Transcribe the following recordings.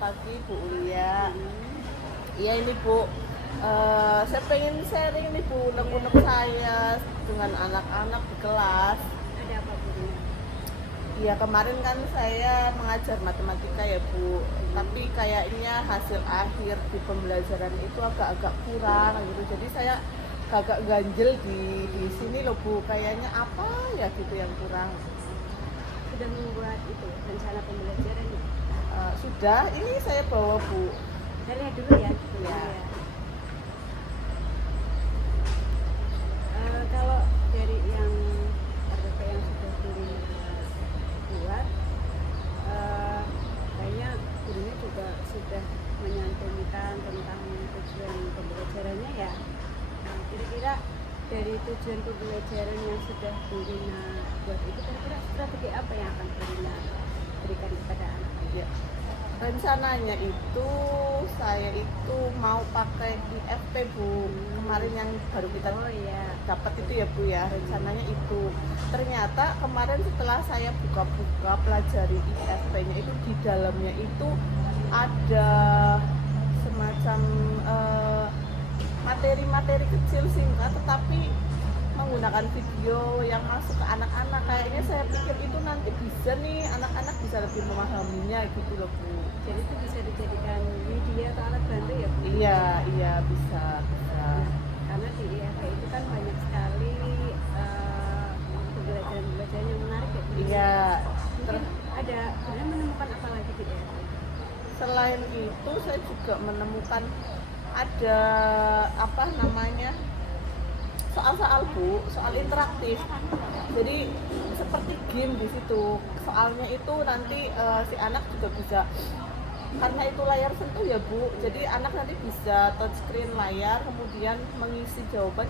pagi Bu Ulia. Iya ini Bu, saya pengen sharing nih Bu, unek-unek saya dengan anak-anak di kelas. Ada apa Bu? Iya kemarin kan saya mengajar matematika ya Bu, tapi kayaknya hasil akhir di pembelajaran itu agak-agak kurang gitu. Jadi saya agak ganjel di sini loh Bu, kayaknya apa ya gitu yang kurang. Sudah membuat itu rencana pembelajaran ya? Sudah, ini saya bawa Bu. Saya lihat dulu ya. Ya. Kalau dari yang RPP yang sudah dibuat, kayaknya gurunya juga sudah menyantumkan tentang tujuan pembelajarannya ya. Nah, kira-kira dari tujuan pembelajaran yang sudah Burina buat itu, kira-kira strategi apa yang akan Burina berikan kepada anak-anak? Ya. Rencananya itu saya itu mau pakai IFP Bu, kemarin yang baru kita dapat itu ya Bu ya, rencananya itu. Ternyata kemarin setelah saya buka-buka pelajari IFP-nya itu, di dalamnya itu ada semacam materi-materi kecil singkat tetapi menggunakan video yang masuk ke anak-anak. Kayaknya saya pikir itu nanti bisa nih, anak-anak bisa lebih memahaminya gitu loh Bu. Jadi itu bisa dijadikan media atau alat bantu ya Bu? Iya bisa. Nah, karena di IFP itu kan banyak sekali pembelajaran-pembelajaran yang menarik ya Bu? Iya. Mungkin ada, Burina menemukan apa lagi di IFP? Selain itu saya juga menemukan ada apa namanya, soal-soal Bu, soal interaktif. Jadi seperti game di situ. Soalnya itu nanti si anak juga bisa, karena itu layar sentuh ya Bu. Jadi anak nanti bisa touchscreen layar, kemudian mengisi jawaban.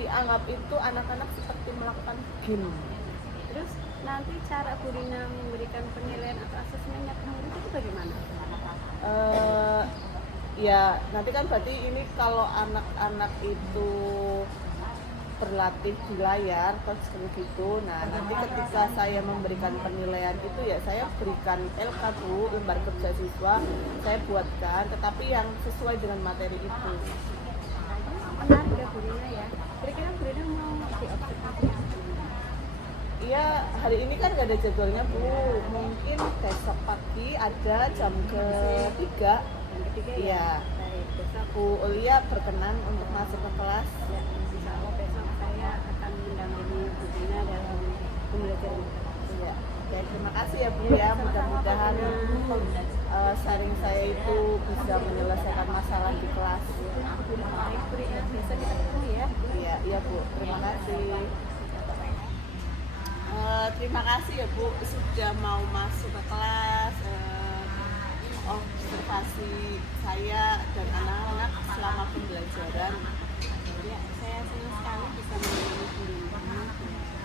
Dianggap itu anak-anak seperti melakukan game. Terus nanti cara Burina memberikan penilaian atau asesmennya ke murid itu bagaimana? Ya nanti kan berarti ini kalau anak-anak itu berlatih di layar touchscreen gitu. Nah nanti ketika saya memberikan penilaian itu ya saya berikan LK Bu, lembar kerja siswa saya buatkan, tetapi yang sesuai dengan materi itu. Menarik ya Burina ya. Kira-kira Burina mau diobservasi apa? Iya hari ini kan gak ada jadwalnya Bu, mungkin besok pagi ada jam ketiga. Yang ketiga Iya. ya. Baik, besok Bu Ulia berkenan untuk masuk ke kelas. ya, insya Allah besok saya akan mendampingi Burina dalam pembelajaran. Ya, oke, terima kasih ya Bu ya. Mudah-mudahan sharing saya itu bisa menyelesaikan masalah di kelas. Baik Burina, besok kita ketemu ya. Iya Bu, terima kasih. Terima kasih ya Bu sudah mau masuk ke kelas. Observasi saya dan anak-anak selama pembelajaran. Ya, saya senang sekali bisa menemani Burina.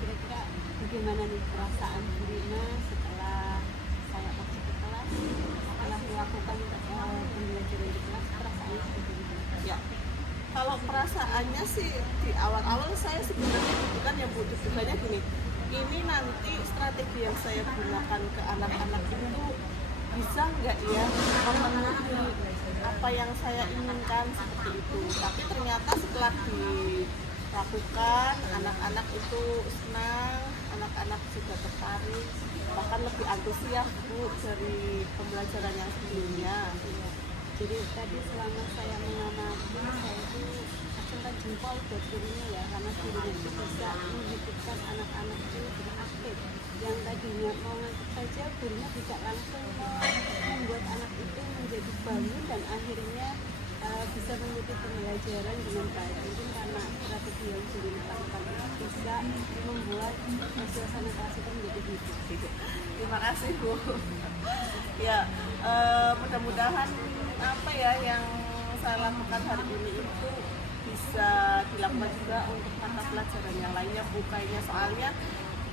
Kira-kira bagaimana nih perasaan Burina setelah saya masuk ke kelas, setelah melakukan pembelajaran di kelas, perasaannya seperti itu? Ya, kalau perasaannya sih di awal-awal saya sebenarnya bukan ya Bu, deg-degannya gini. Ini nanti strategi yang saya gunakan ke anak-anak itu bisa nggak ya memenuhi apa yang saya inginkan seperti itu. Tapi ternyata setelah dilakukan, anak-anak itu senang, anak-anak juga tertarik, bahkan lebih antusias Bu dari pembelajaran yang sebelumnya. Jadi tadi selama saya mengamati, saya itu acungkan jempol buat gurunya ya, karena gurunya itu bisa menghidupkan anak-anak itu beraktif. Yang tadinya mau ngantuk saja, gurunya bisa langsung membuat anak itu menjadi bangun dan akhirnya bisa mengikuti pembelajaran dengan baik. Mungkin karena strategi yang gurunya lakukan itu bisa membuat suasana kelas itu menjadi hidup. Terima kasih Bu. Ya, mudah-mudahan apa ya yang saya lakukan hari ini itu bisa dilakukan juga untuk mata pelajaran yang lainnya Bu. Kayaknya soalnya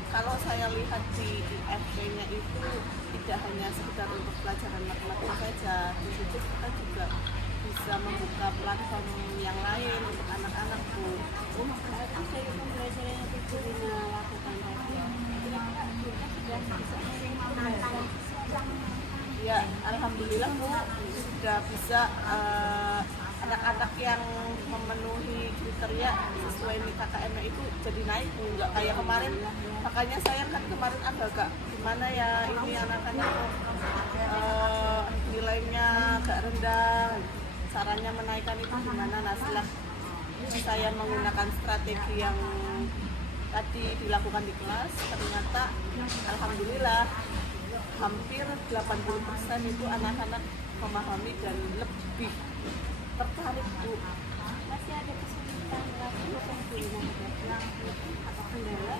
kalau saya lihat di IFP-nya itu tidak hanya sekedar untuk pelajaran matematika saja, di situ kita juga bisa membuka platform yang lain untuk anak-anak Bu. Berarti dari pembelajaran yang Burina lakukan tadi, kira-kira kita sudah bisa Ya, alhamdulillah Bu sudah bisa anak-anak yang memenuhi kriteria sesuai KKM itu jadi naik Bu, nggak kayak kemarin. Makanya saya kan kemarin agak gimana ya, ini anak-anak nilainya agak rendah, caranya menaikkan itu gimana. Nah, setelah saya menggunakan strategi yang tadi dilakukan di kelas, ternyata alhamdulillah hampir 80% itu anak-anak memahami dan lebih tertarik Bu. Masih ada kesulitan lagi untuk di rumah atau kendala?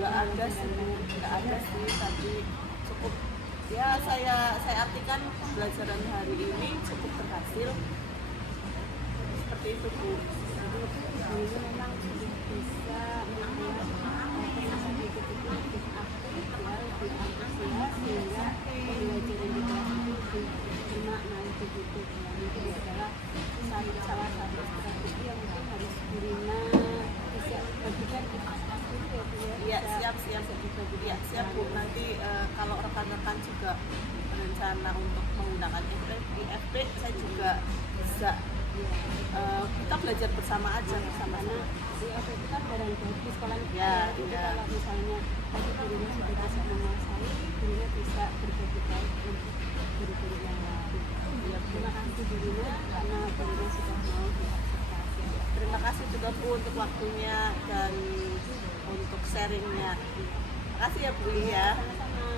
Nggak ada sih, tapi cukup ya saya artikan pembelajaran hari ini cukup berhasil seperti itu Bu. Jadi memang sudah bisa membuat peserta didik itu lebih aktif ya, lebih antusias sehingga pembelajaran di kelas itu lebih bermakna begitu ya. Itu adalah salah satu strategi yang mungkin harus Burina bisa bagikan ke kelas dulu ya Bu ya. Iya, siap ya, siap Bu. Nanti kalau rekan-rekan juga berencana untuk menggunakan IFP, saya juga bisa kita belajar bersama aja bersama. Karena IFP itu kan barang di sekolah Ya, itu ya. kalau misalnya tadi gurunya sudah bisa menguasai, gurunya bisa berbagi baik untuk guru-guru yang lain. Ya, terima kasih gurunya karena gurunya sudah mau diobservasi. Terima kasih juga Bu untuk waktunya dan untuk sharingnya. Terima kasih ya Bu ya. Sama-sama.